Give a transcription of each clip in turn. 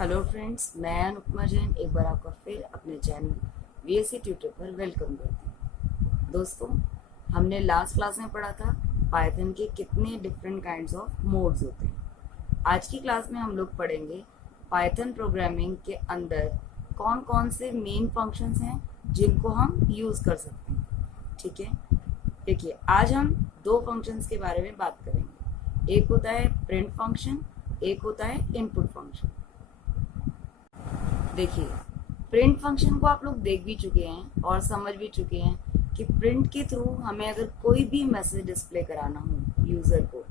Hello friends, मैं अनुपमा जैन एक बार आपका फिर अपने चैनल वीएससी ट्यूटर पर वेलकम करती हूँ। दोस्तों, हमने लास्ट क्लास में पढ़ा था पाइथन के कितने डिफरेंट काइंड्स ऑफ मोड्स होते हैं। आज की क्लास में हम लोग पढ़ेंगे पाइथन प्रोग्रामिंग के अंदर कौन कौन से मेन फंक्शंस हैं जिनको हम यूज़ कर सकते हैं। ठीक है, देखिए आज हम दो फंक्शंस के बारे में बात करेंगे। एक होता है प्रिंट फंक्शन, एक होता है इनपुट फंक्शन। देखिए, प्रिंट फंक्शन को आप लोग देख भी चुके हैं और समझ भी चुके हैं कि प्रिंट के थ्रू हमें अगर कोई भी मैसेज डिस्प्ले कराना हो यूज़र को,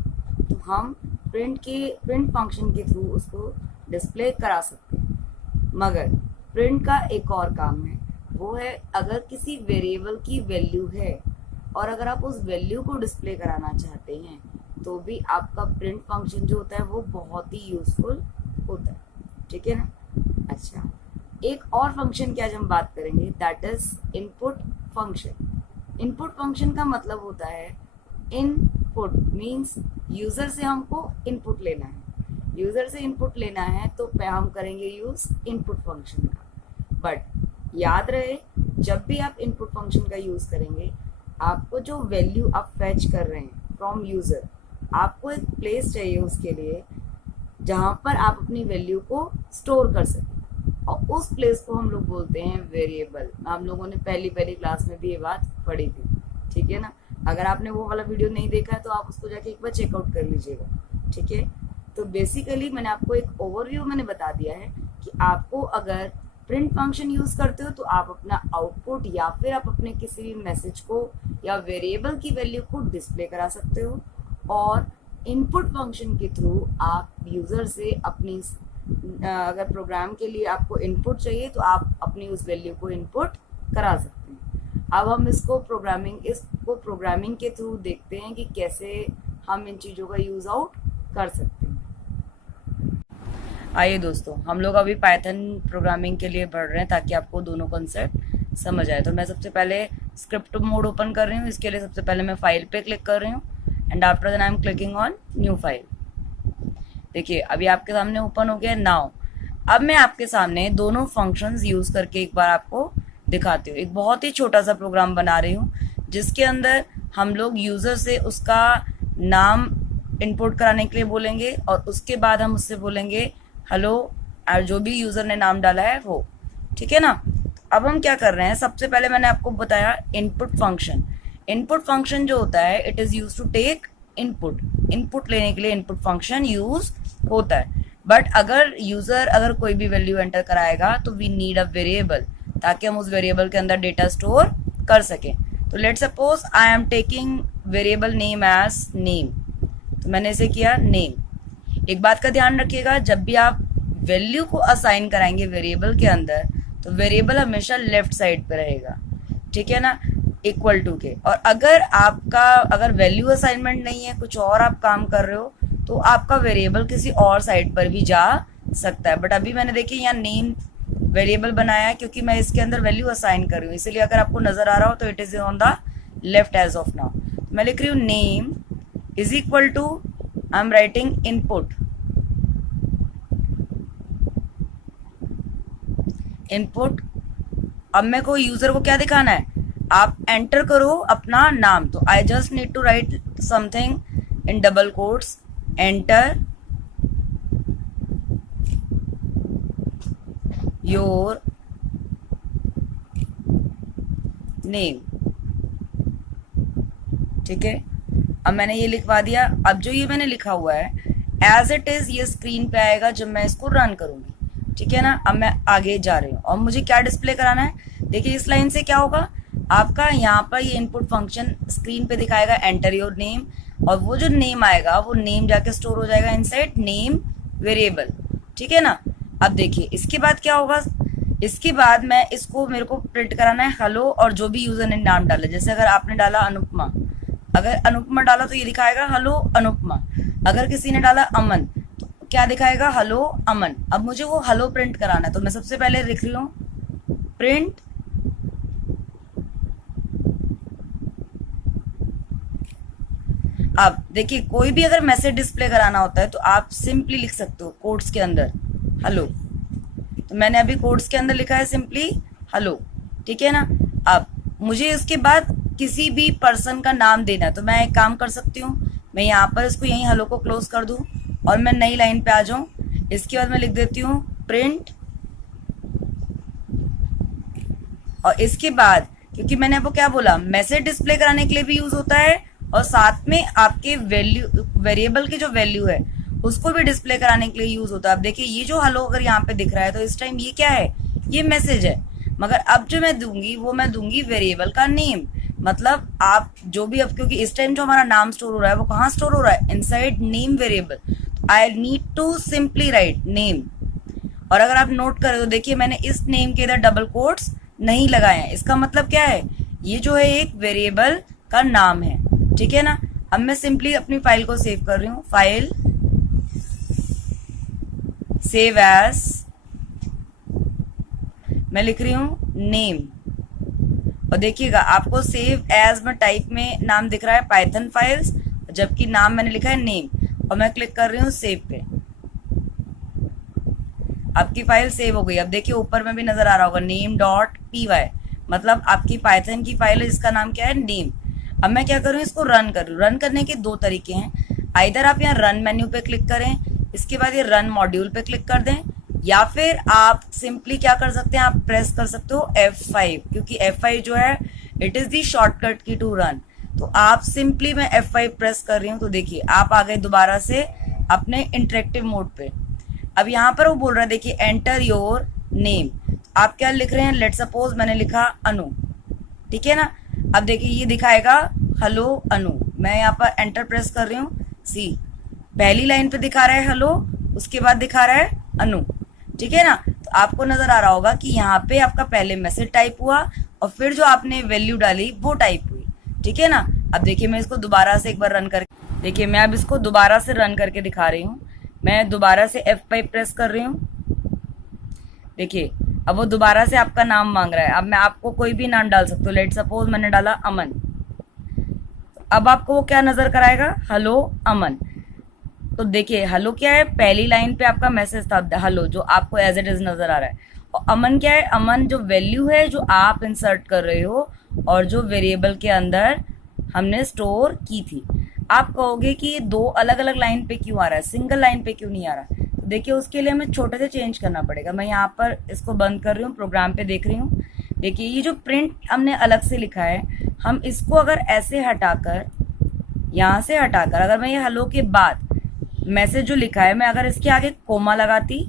तो हम प्रिंट फंक्शन के थ्रू उसको डिस्प्ले करा सकते हैं। मगर प्रिंट का एक और काम है, वो है अगर किसी वेरिएबल की वैल्यू है और अगर आप उस वैल्यू को डिस्प्ले कराना चाहते हैं तो भी आपका प्रिंट फंक्शन जो होता है वो बहुत ही यूजफुल होता है। ठीक है ना। अच्छा, एक और फंक्शन की आज हम बात करेंगे, that is input function. Input function का मतलब होता है इनपुट मींस यूजर से हमको इनपुट लेना है। यूजर से इनपुट लेना है तो हम करेंगे यूज इनपुट फंक्शन का। बट याद रहे, जब भी आप इनपुट फंक्शन का यूज करेंगे, आपको जो वैल्यू आप फैच कर रहे हैं फ्रॉम यूजर, आपको एक प्लेस चाहिए उसके लिए जहां पर आप अपनी वैल्यू को स्टोर कर सकें, और उस प्लेस को हम लोग बोलते हैं वेरिएबल। हम लोगों ने पहली क्लास में भी ये बात पढ़ी थी। ठीक है ना। अगर आपने वो वाला वीडियो नहीं देखा है तो आप उसको जाके एक बार चेकआउट कर लीजिएगा। ठीक है। तो बेसिकली मैंने आपको एक ओवरव्यू मैंने बता दिया है कि आपको अगर प्रिंट फंक्शन यूज करते हो तो आप अपना आउटपुट या फिर आप अपने किसी भी मैसेज को या वेरिएबल की वैल्यू को डिस्प्ले करा सकते हो, और इनपुट फंक्शन के थ्रू आप यूजर से अपनी अगर प्रोग्राम के लिए आपको इनपुट चाहिए तो आप अपनी उस वैल्यू को इनपुट करा सकते हैं। अब हम इसको प्रोग्रामिंग के थ्रू देखते हैं कि कैसे हम इन चीज़ों का यूज आउट कर सकते हैं। आइए दोस्तों, हम लोग अभी पाइथन प्रोग्रामिंग के लिए पढ़ रहे हैं ताकि आपको दोनों कॉन्सेप्ट समझ आए। तो मैं सबसे पहले स्क्रिप्ट मोड ओपन कर रही हूँ। इसके लिए सबसे पहले मैं फाइल पे क्लिक कर रही हूँ and after then I am clicking on new file. देखिए, अभी आपके सामने ओपन हो गया नाउ। अब मैं आपके सामने दोनों फंक्शंस यूज करके एक बार आपको दिखाती हूँ। एक बहुत ही छोटा सा प्रोग्राम बना रही हूँ जिसके अंदर हम लोग यूजर से उसका नाम इनपुट कराने के लिए बोलेंगे और उसके बाद हम उससे बोलेंगे हेलो, और जो भी यूजर ने नाम डाला है वो। ठीक है ना। अब हम क्या कर रहे हैं, सबसे पहले मैंने आपको बताया इनपुट फंक्शन। इनपुट फंक्शन जो होता है, it is use to take input लेने के लिए इनपुट फंक्शन यूज होता है। बट अगर यूजर कोई भी वैल्यू एंटर कराएगा तो वी नीड अ वेरिएबल, ताकि हम उस वेरिएबल के अंदर डेटा स्टोर कर सकें। तो let suppose I am taking variable name as name, तो मैंने इसे किया नेम। एक बात का ध्यान रखिएगा, जब भी आप वैल्यू को असाइन कराएंगे वेरिएबल के अंदर तो वेरिएबल हमेशा लेफ्ट साइड पे रहेगा। ठीक है ना, इक्वल टू के। और अगर वैल्यू असाइनमेंट नहीं है, कुछ और आप काम कर रहे हो, तो आपका वेरिएबल किसी और साइड पर भी जा सकता है। बट अभी मैंने देखिए यहाँ नेम वेरिएबल बनाया है क्योंकि मैं इसके अंदर वैल्यू असाइन कर रही हूँ, इसलिए अगर आपको नजर आ रहा हो तो it is on the left edge of now. मैं लिख रही हूँ name is equal to, I am writing input अब मेरे को यूजर को क्या दिखाना है, आप एंटर करो अपना नाम। तो I just need to write something in double quotes, enter your name. ठीक है, अब मैंने ये लिखवा दिया। अब जो ये मैंने लिखा हुआ है एज इट इज ये स्क्रीन पे आएगा जब मैं इसको रन करूंगी। ठीक है ना। अब मैं आगे जा रही हूँ और मुझे क्या डिस्प्ले कराना है, देखिए इस लाइन से क्या होगा, आपका यहाँ पर ये इनपुट फंक्शन स्क्रीन पे दिखाएगा एंटर योर नेम, और वो जो नेम आएगा वो नेम जाके स्टोर हो जाएगा इनसाइड नेम वेरिएबल। ठीक है ना। अब देखिए इसके बाद क्या होगा, इसके बाद मेरे को प्रिंट कराना है हेलो, और जो भी यूजर ने नाम डाला, जैसे अगर आपने डाला अनुपमा, अगर अनुपमा डाला तो ये दिखाएगा हेलो अनुपमा। अगर किसी ने डाला अमन तो क्या दिखाएगा, हेलो अमन। अब मुझे वो हेलो प्रिंट कराना है, तो मैं सबसे पहले लिख रही हूँ प्रिंट अब देखिए कोई भी अगर मैसेज डिस्प्ले कराना होता है तो आप सिंपली लिख सकते हो कोट्स के अंदर हेलो, तो मैंने अभी कोट्स के अंदर लिखा है सिंपली हेलो, ठीक है ना। अब मुझे इसके बाद किसी भी पर्सन का नाम देना है, तो मैं एक काम कर सकती हूँ, मैं यहाँ पर इसको यहीं हेलो को क्लोज कर दूँ और मैं नई लाइन पे आ जाऊँ। इसके बाद मैं लिख देती हूँ प्रिंट, और इसके बाद क्योंकि मैंने आपको क्या बोला, मैसेज डिस्प्ले कराने के लिए भी यूज होता है और साथ में आपके वैल्यू वेरिएबल की जो वैल्यू है उसको भी डिस्प्ले कराने के लिए यूज होता है। अब देखिए ये जो हेलो अगर यहाँ पे दिख रहा है तो इस टाइम ये क्या है, ये मैसेज है, मगर अब जो मैं दूंगी वो मैं दूंगी वेरिएबल का नेम। मतलब आप जो भी, अब क्योंकि इस टाइम जो हमारा नाम स्टोर हो रहा है वो कहाँ स्टोर हो रहा है, inside name variable. I need to simply write name. और अगर आप नोट करें तो देखिए मैंने इस नेम के इधर डबल कोट्स नहीं लगाए हैं। इसका मतलब क्या है, ये जो है एक वेरिएबल का नाम है, ठीक है ना। अब मैं सिंपली अपनी फाइल को सेव कर रही हूँ, फाइल सेव एज, मैं लिख रही हूँ नेम, और देखिएगा आपको सेव एज में टाइप में नाम दिख रहा है पाइथन फाइल्स, जबकि नाम मैंने लिखा है नेम, और मैं क्लिक कर रही हूँ सेव पे। आपकी फाइल सेव हो गई। अब देखिए ऊपर में भी नजर आ रहा होगा name.py, मतलब आपकी पाइथन की फाइल है जिसका नाम क्या है, नेम। अब मैं क्या करूँ, इसको रन करूँ। रन करने के दो तरीके हैं, आइदर आप यहाँ रन मेन्यू पे क्लिक करें, इसके बाद ये रन मॉड्यूल पे क्लिक कर दें, या फिर आप सिंपली क्या कर सकते हैं, आप प्रेस कर सकते हो F5, क्योंकि F5 जो है इट इज दी शॉर्टकट की टू रन। तो आप सिंपली, मैं F5 प्रेस कर रही हूँ तो देखिए आप आ गए दोबारा से अपने इंटरेक्टिव मोड पे। अब यहाँ पर वो बोल रहा है देखिए एंटर योर नेम, आप क्या लिख रहे हैं, लेट सपोज मैंने लिखा अनु, ठीक है ना। अब देखिए ये दिखाएगा हेलो अनु, मैं यहाँ पर एंटर प्रेस कर रही हूँ, सी पहली लाइन पे दिखा रहा है हेलो, उसके बाद दिखा रहा है अनु, ठीक है ना। तो आपको नजर आ रहा होगा कि यहाँ पे आपका पहले मैसेज टाइप हुआ और फिर जो आपने वैल्यू डाली वो टाइप हुई, ठीक है ना। अब देखिए मैं इसको दोबारा से एक बार रन करके, देखिए मैं अब इसको दोबारा से रन करके दिखा रही हूँ। मैं दोबारा से F5 प्रेस कर रही हूँ, देखिए अब वो दोबारा से आपका नाम मांग रहा है। अब मैं आपको कोई भी नाम डाल सकता हूँ, लेट सपोज मैंने डाला अमन, अब आपको वो क्या नजर कराएगा, हेलो अमन। तो देखिए हेलो क्या है, पहली लाइन पे आपका मैसेज था हेलो, जो आपको एज इट इज नजर आ रहा है, और अमन क्या है, अमन जो वैल्यू है जो आप इंसर्ट कर रहे हो और जो वेरिएबल के अंदर हमने स्टोर की थी। आप कहोगे कि ये दो अलग अलग लाइन पे क्यों आ रहा है, सिंगल लाइन पे क्यों नहीं आ रहा। तो देखिए उसके लिए हमें छोटे से चेंज करना पड़ेगा। मैं यहाँ पर इसको बंद कर रही हूँ, प्रोग्राम पे देख रही हूँ, देखिए ये जो प्रिंट हमने अलग से लिखा है, हम इसको अगर ऐसे हटाकर, यहाँ से हटाकर, अगर मैं ये हेलो के बाद मैसेज जो लिखा है, मैं अगर इसके आगे कोमा लगाती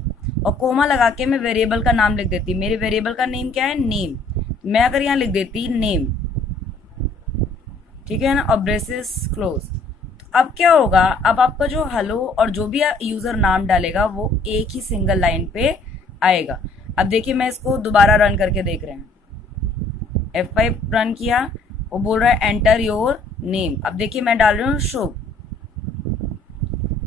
और कोमा लगा के मैं वेरिएबल का नाम लिख देती, मेरे वेरिएबल का नेम क्या है, नेम, मैं अगर यहाँ लिख देती नेम, ठीक है ना, और ब्रेसेस क्लोज, अब क्या होगा, अब आपका जो हेलो और जो भी यूजर नाम डालेगा वो एक ही सिंगल लाइन पे आएगा। अब देखिए मैं इसको दोबारा रन करके देख रहे हैं, F5 रन किया, वो बोल रहा है एंटर योर नेम। अब देखिए मैं डाल रही हूँ शुभ,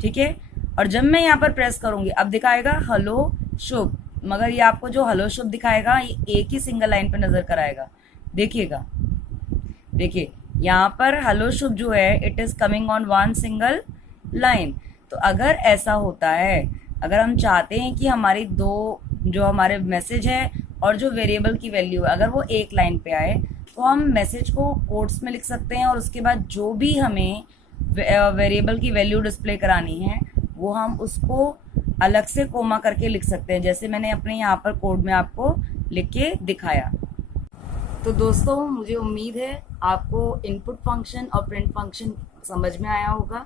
ठीक है, और जब मैं यहाँ पर प्रेस करूंगी अब दिखाएगा हेलो शुभ, मगर ये आपको जो हेलो शुभ दिखाएगा ये एक ही सिंगल लाइन पे नजर कराएगा। देखिएगा, देखिए यहाँ पर हेलो शुभ जो है it is coming on one single line. तो अगर ऐसा होता है, अगर हम चाहते हैं कि हमारी दो जो हमारे मैसेज है और जो वेरिएबल की वैल्यू है अगर वो एक लाइन पे आए, तो हम मैसेज को कोट्स में लिख सकते हैं और उसके बाद जो भी हमें वेरिएबल की वैल्यू डिस्प्ले करानी है वो हम उसको अलग से कोमा करके लिख सकते हैं, जैसे मैंने अपने यहाँ पर कोड में आपको लिख के दिखाया। तो दोस्तों मुझे उम्मीद है आपको इनपुट फंक्शन और प्रिंट फंक्शन समझ में आया होगा।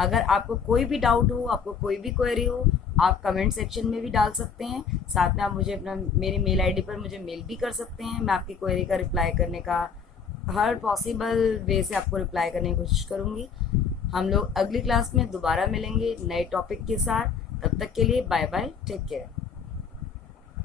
अगर आपको कोई भी डाउट हो, आपको कोई भी क्वेरी हो, आप कमेंट सेक्शन में भी डाल सकते हैं। साथ में आप मुझे अपना मेरी मेल आईडी पर मुझे मेल भी कर सकते हैं। मैं आपकी क्वेरी का रिप्लाई करने का हर पॉसिबल वे से आपको रिप्लाई करने की कोशिश करूँगी। हम लोग अगली क्लास में दोबारा मिलेंगे नए टॉपिक के साथ। तब तक के लिए बाय बाय, टेक केयर।